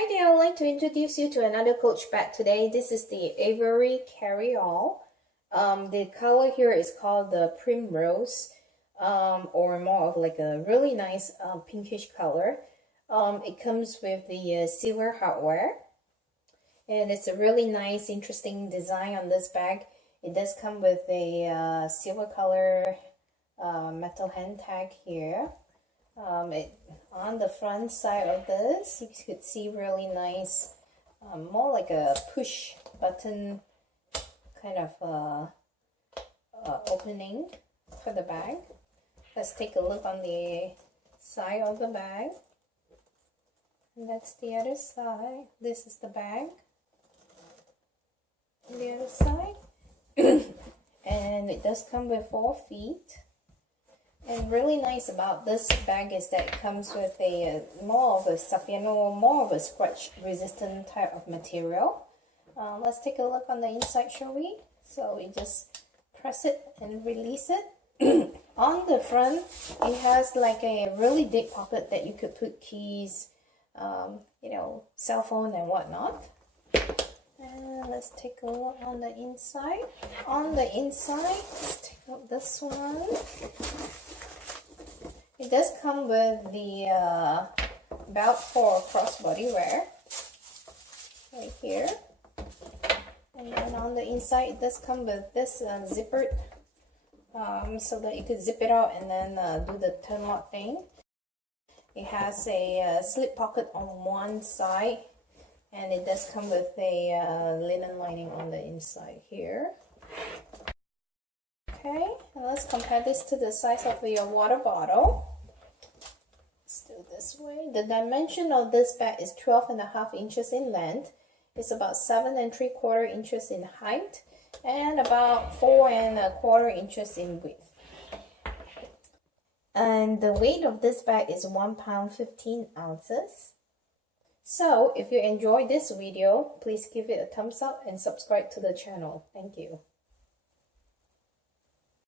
Hi there, I would like to introduce you to another Coach bag today. This is the Avary Carryall. The color here is called the Primrose, or more of like a really nice pinkish color. It comes with the silver hardware, and it's a really nice, interesting design on this bag. It does come with a silver color metal hand tag here. On the front side of this, you could see really nice, more like a push button kind of opening for the bag. Let's take a look on the side of the bag. And that's the other side. This is the bag. On the other side. And it does come with 4 feet. And really nice about this bag is that it comes with a more of a Sapiano, more of a scratch resistant type of material. Let's take a look on the inside, shall we? So we just press it and release it. On the front, it has like a really deep pocket that you could put keys, cell phone and whatnot. And let's take a look on the inside. On the inside, let's take out this one. It does come with the belt for crossbody wear, right here. And then on the inside, it does come with this zipper, so that you could zip it out and then do the turn lock thing. It has a slip pocket on one side, and it does come with a linen lining on the inside here. Okay, and let's compare this to the size of your water bottle. Let's do it this way. The dimension of this bag is 12.5 inches in length. It's about 7 3/4 inches in height and about 4 1/4 inches in width. And the weight of this bag is 1 pound 15 ounces. So if you enjoyed this video, please give it a thumbs up and subscribe to the channel. Thank you.